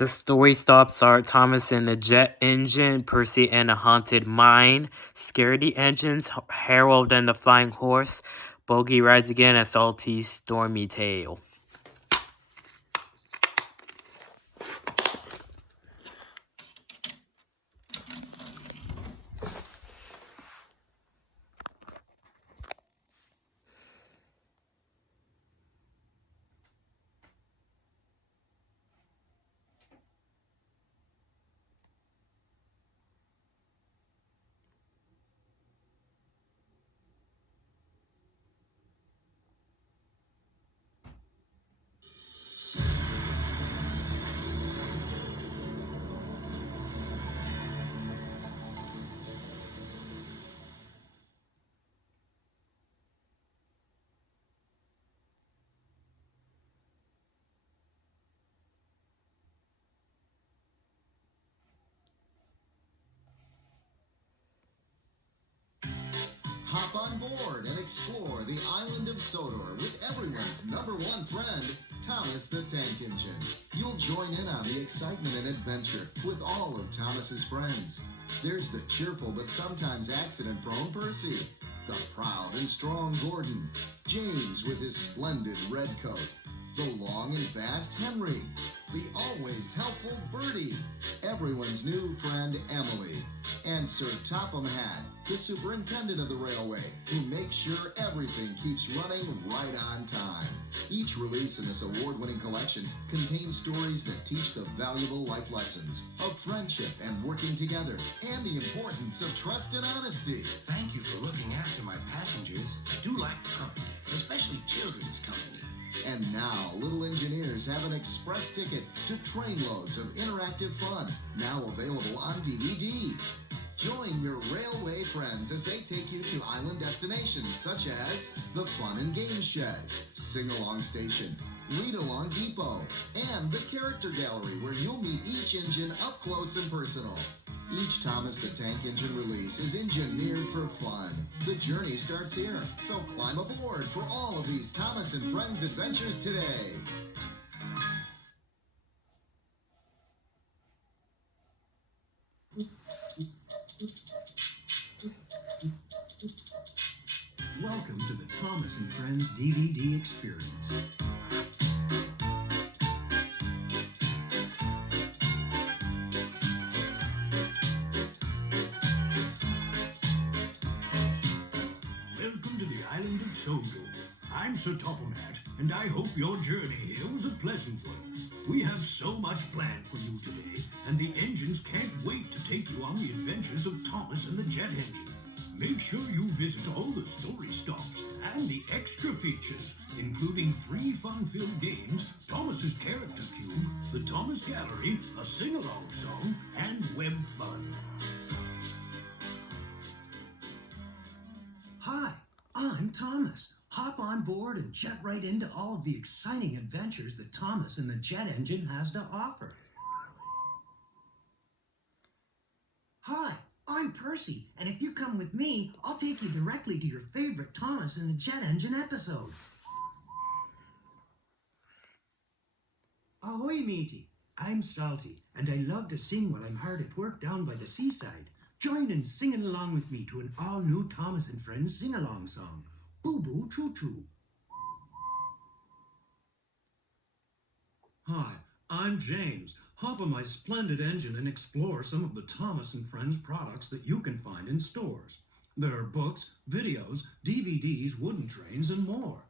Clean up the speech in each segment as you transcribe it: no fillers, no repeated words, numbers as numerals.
The story stops are Thomas and the jet engine, Percy and a haunted mine, Scaredy engines, Harold and the flying horse, Bogey rides again, a salty, stormy tale. Hop on board and explore the island of Sodor with everyone's number one friend, Thomas the Tank Engine. You'll join in on the excitement and adventure with all of Thomas's friends. There's the cheerful but sometimes accident-prone Percy, the proud and strong Gordon, James with his splendid red coat, the long and fast Henry, the always helpful Bertie, everyone's new friend Emily, and Sir Topham Hatt, the superintendent of the railway, who makes sure everything keeps running right on time. Each release in this award-winning collection contains stories that teach the valuable life lessons of friendship and working together, and the importance of trust and honesty. Thank you for looking after my passengers. I do like the company, especially children's company. And now, Little Engineers have an express ticket to trainloads of interactive fun, now available on DVD. Join your railway friends as they take you to island destinations such as the Fun and Games Shed, Sing-Along Station, Read-Along Depot, and the Character Gallery, where you'll meet each engine up close and personal. Each Thomas the Tank Engine release is engineered for fun. The journey starts here, so climb aboard for all of these Thomas and Friends adventures today. Welcome to the Thomas and Friends DVD experience. Welcome to the island of Sodor. I'm Sir Topham Hatt, and I hope your journey here was a pleasant one. We have so much planned for you today, and the engines can't wait to take you on the adventures of Thomas and the jet engine. Make sure you visit all the story stops and the extra features, including 3 fun-filled games, Thomas's Character Cube, the Thomas Gallery, a sing-along song, and web fun. Hi, I'm Thomas. Hop on board and jet right into all of the exciting adventures that Thomas and the jet engine has to offer. Hi, I'm Percy, and if you come with me, I'll take you directly to your favorite Thomas and the jet engine episode. Ahoy, matey. I'm Salty, and I love to sing while I'm hard at work down by the seaside. Join in singing along with me to an all-new Thomas and Friends sing-along song, Boo Boo Choo Choo. Hi, I'm James. Hop on my splendid engine and explore some of the Thomas and Friends products that you can find in stores. There are books, videos, DVDs, wooden trains, and more.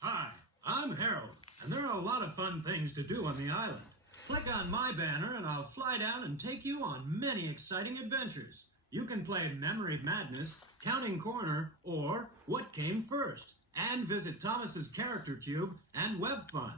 Hi, I'm Harold, and there are a lot of fun things to do on the island. Click on my banner and I'll fly down and take you on many exciting adventures. You can play Memory Madness, Counting Corner, or What Came First, and visit Thomas's Character Cube and Web Fun.